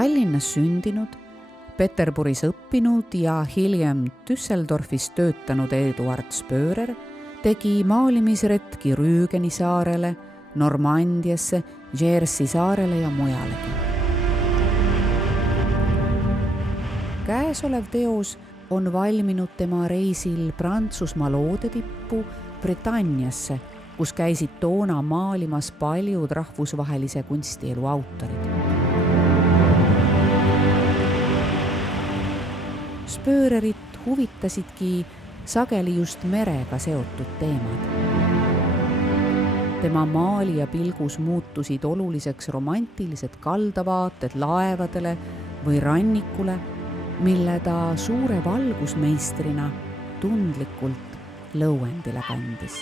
Tallinnas sündinud, Peterburis õppinud ja hiljem Düsseldorfis töötanud Eduard Spörer tegi maalimisretki Rügeni saarele, Normandiasse, Jersey saarele ja mujalegi. Käesolev teos on valminud tema reisil Prantsusmaa loodetippu Britanniasse, kus käisid toona maalimas paljud rahvusvahelise kunstielu autorid. Spörerit huvitasidki sageli just merega seotud teemad. Tema maalija pilgus muutusid oluliseks romantilised kaldavaated laevadele või rannikule, mille ta suure valgusmeistrina tundlikult lõuendile kandis.